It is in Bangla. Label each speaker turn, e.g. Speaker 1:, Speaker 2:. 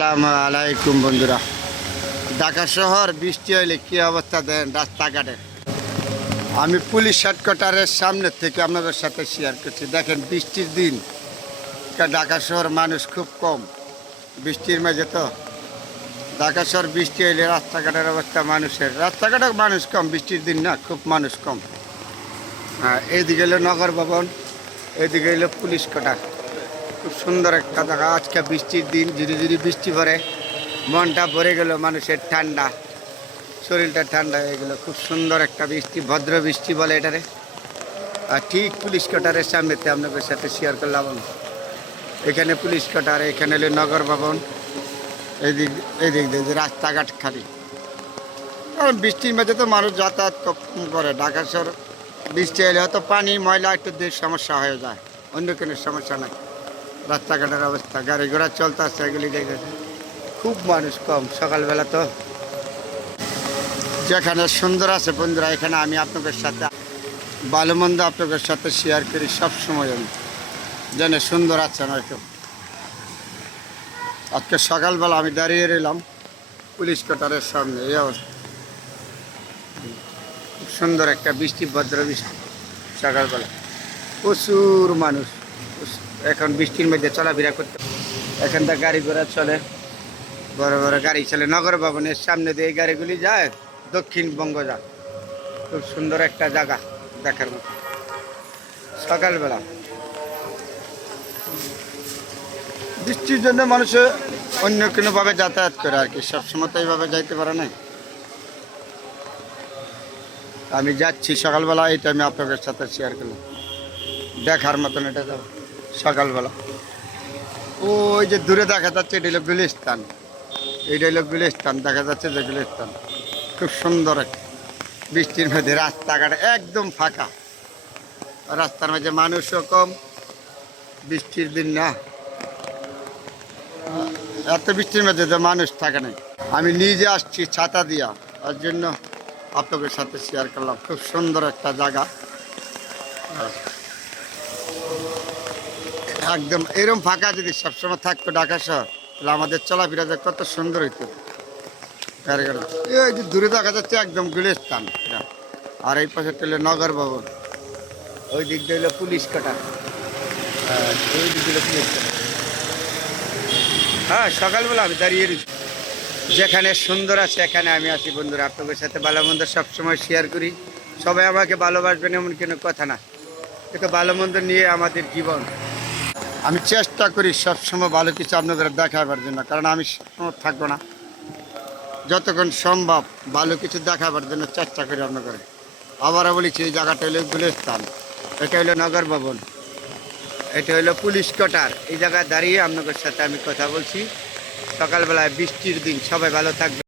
Speaker 1: আসসালামু আলাইকুম বন্ধুরা। ঢাকা শহর, বৃষ্টি হইলে কি অবস্থা দেন রাস্তাঘাটে? আমি পুলিশ হেডকোয়ার্টারের সামনে থেকে আপনাদের সাথে শেয়ার করছি। দেখেন, বৃষ্টির দিন। ঢাকা শহর মানুষ খুব কম। বৃষ্টির মাঝে তো ঢাকা শহর বৃষ্টি হইলে রাস্তাঘাটের অবস্থা মানুষের। রাস্তাঘাটে মানুষ কম, বৃষ্টির দিন না, খুব মানুষ কম। হ্যাঁ এইদিকে হলো নগর ভবন, এইদিকে হলো পুলিশ কোটা খুব সুন্দর একটা জায়গা। আজকে বৃষ্টির দিন ঝিরি ঝিরি বৃষ্টি পড়ে, মনটা ভরে গেল মানুষের ঠান্ডা। শরীরটা ঠান্ডা হয়ে গেল। খুব সুন্দর একটা বৃষ্টি, ভদ্র বৃষ্টি বলে এটারে। আর ঠিক পুলিশ কোটারের সামনেতে আপনাদের সাথে শেয়ার করলাম এখানে পুলিশ কোটার এখানে হলো নগর ভবন। এদিক এদিক দিয়ে রাস্তাঘাট খালি। কারণ বৃষ্টির মধ্যে তো মানুষ যাতায়াত করে। ঢাকা শহর বৃষ্টি এলে হয়তো পানি, ময়লা, একটু সমস্যা হয়ে যায়। অন্য কোনো সমস্যা নাই। রাস্তাঘাটের অবস্থা, গাড়ি ঘোড়া চলতে আসছে এগুলি দেখেছে খুব মানুষ কম সকালবেলা তো। যেখানে সুন্দর আছে বন্ধুরা, এখানে আমি আপনাদের সাথে ভালো মন্দ আপনাদের সাথে শেয়ার করি সব সময় আমি। যেন সুন্দর আছেন হয়তো। আজকে সকালবেলা আমি দাঁড়িয়ে রইলাম পুলিশ কোটারের সামনে, এই অবস্থা। সুন্দর একটা বৃষ্টি, ভদ্র বৃষ্টি সকালবেলা। প্রচুর মানুষ। এখন বৃষ্টির মধ্যে চলাফেরা করতে এখানটা গাড়ি ঘোড়া চলে। বড় বড় গাড়ি চলে। নগর ভবনের সামনে দিয়ে এই গাড়িগুলি যায় দক্ষিণবঙ্গ যায়। খুব সুন্দর একটা জায়গা দেখার মতো। সকালবেলা। বৃষ্টির জন্য মানুষে অন্য কোনোভাবে যাতায়াত করে আর কি। সবসময় তো এইভাবে যাইতে পারে না আমি যাচ্ছি সকালবেলা এটা আমি আপনাদের সাথে শেয়ার করলাম। দেখার মতন এটা যাও সকালবেলা। ওই যে দূরে দেখা যাচ্ছে, এটা হলো গুলিস্তান। এটা হলো গুলিস্তান, দেখা যাচ্ছে যে গুলিস্তান। খুব সুন্দর বৃষ্টির মধ্যে রাস্তাঘাট একদম ফাঁকা। রাস্তার মাঝে মানুষও কম, বৃষ্টির দিন না। এত বৃষ্টির মধ্যে তো মানুষ থাকে না। আমি নিজে আসছি ছাতা দিয়া, তার জন্য আপনাদের সাথে শেয়ার করলাম। খুব সুন্দর একটা জায়গা। একদম এরকম ফাঁকা যদি সবসময় থাকতো ঢাকা শহর, তাহলে আমাদের চলাফেরা যে কত সুন্দর হইতো। এই যে দূরে দেখা যাচ্ছে একদম গুলিস্তান। এটা। আর এই পাশে হলো নগর ভবন, ওই দিক দিয়ে হলো পুলিশ কাটা। ওই দিক দিয়ে পুলিশ হ্যাঁ সকালবেলা আমি দাঁড়িয়ে যেখানে সুন্দর আছে এখানে আমি আছি বন্ধুরা, আপনাদের সাথে ভালো মন্দ সবসময় শেয়ার করি। সবাই আমাকে ভালোবাসবেন এমন কোনো কথা না। কিন্তু ভালো মন্দ নিয়ে আমাদের জীবন আমি চেষ্টা করি সবসময় ভালো কিছু আপনাদের দেখাবার জন্য, কারণ আমি থাকব না। যতক্ষণ সম্ভব ভালো কিছু দেখাবার জন্য চেষ্টা করি আপনাদের। আবারও বলেছি, এই জায়গাটা হলো গুলিস্তান, এটা হলো নগর ভবন, এটা হলো পুলিশ কোটার এই জায়গায় দাঁড়িয়ে আপনাদের সাথে আমি কথা বলছি। সকালবেলায় বৃষ্টির দিন, সবাই ভালো থাকবে